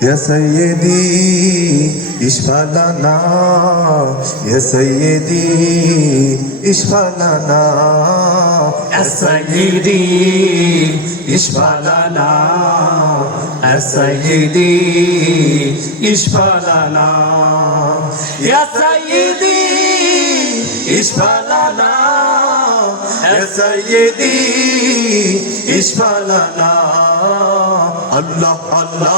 Ya Seyyidi İşbalana Ya Seyyidi İşbalana Ya Seyyidi İşbalana Ya Seyyidi İşbalana Ya Seyyidi İşbalana Seyyidi İşbalana Allah Allah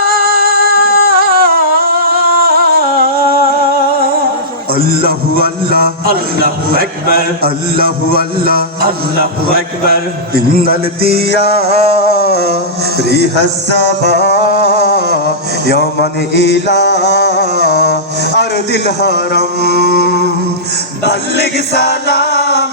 اللہ, هو اللہ اللہ هو اکبر اللہ هو اللہ, اللہ هو اکبر, اکبر یومن لا الحرم دل ہر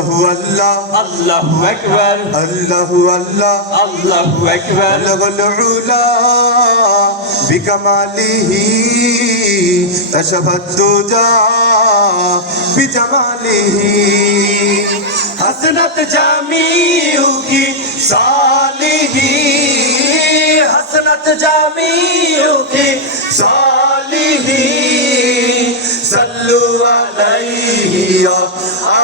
الله الله الله أكبر الله الله الله أكبر بلغ العلا بكماله تشبه الدجا بجماله حسنة جاميوك صالحي حسنة جاميوك صالحي صلوا عليه يا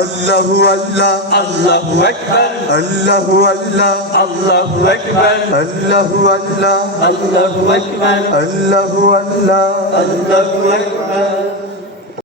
الله الله الله اكبر الله الله الله اكبر الله الله الله اكبر الله الله الله اكبر